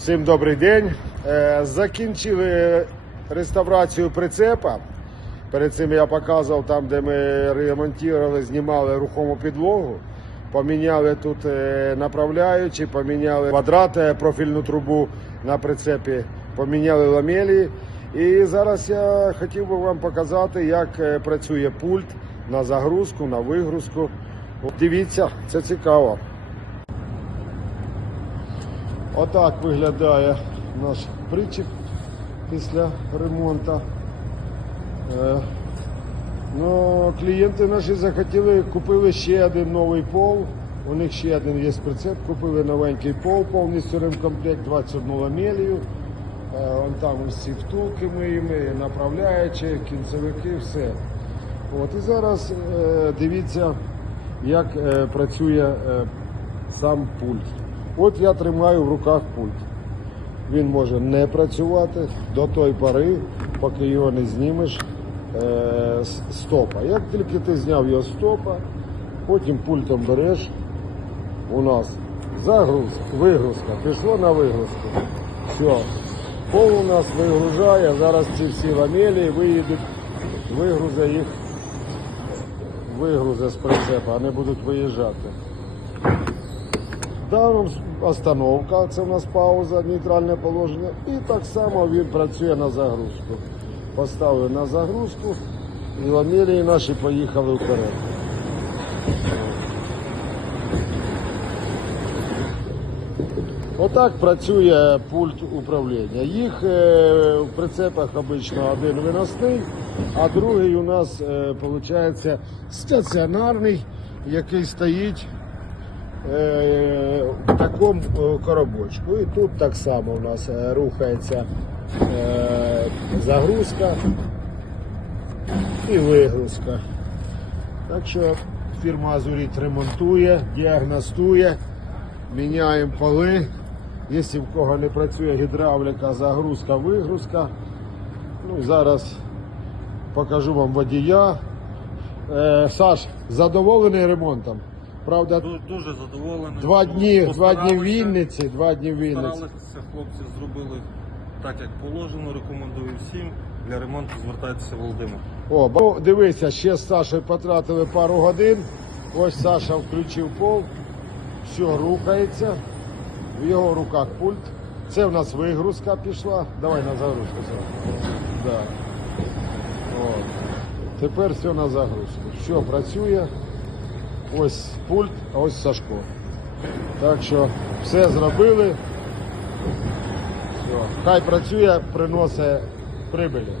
Всім добрий день. Е, Закінчили реставрацію прицепа. Перед цим я показував там, де ми ремонтували, знімали рухому підлогу. Поміняли тут е, направляючі, поміняли квадрат, е, профільну трубу на прицепі, поміняли ламелі. І зараз я хотів би вам показати, як працює пульт на загрузку, на вигрузку. Дивіться, це цікаво. Отак виглядає наш причіп після ремонту. Е, Ну, клієнти наші захотіли, купили ще один новий пол. У них ще один є прицеп, купили новенький пол, повністю ремкомплект, 21 ламелію. Е, Вон там усі втулки миємо, направляючі, кінцевики, все. От, і зараз е, дивіться, як е, працює е, сам пульт. От я тримаю в руках пульт. Він може не працювати до той пори, поки його не знімеш е, стопа. Як тільки ти зняв його з стопа, потім пультом береш у нас загрузка, вигрузка, пішло на вигрузку. Все. Пол у нас вигружає, зараз ці всі ламелі виїдуть, вигрузе їх, вигрузе з прицепа, вони будуть виїжджати. Даном остановка, це у нас пауза, нейтральне положення. І так само він працює на загрузку. Поставив на загрузку і ламелі наші поїхали вперед. Отак працює пульт управління. Їх е, в прицепах обично один виносний, а другий у нас виходить стаціонарний, який стоїть е, в такому е, коробочку. І тут так само у нас е, рухається е, загрузка і вигрузка. Так що фірма Азуріт ремонтує, діагностує, міняємо поли. Якщо в кого не працює гідравліка, загрузка, вигрузка. Ну зараз покажу вам водія. Е, Саш, задоволений ремонтом? Правда, Ду- Дуже задоволений. Два дні, два дні в Постаралися- Вінниці, два дні в Вінниці. Старалися, хлопці зробили так, як положено. Рекомендую всім. Для ремонту звертайтеся Володимир. О, дивися, ще з Сашою потратили пару годин. Ось Саша включив пол, все рухається. В його руках пульт. Це в нас вигрузка пішла. Давай на загрузку. Да. От. Тепер все на загрузку. Все працює. Ось пульт, а ось Сашко. Так що все зробили. Все. Хай працює, приносить прибилі.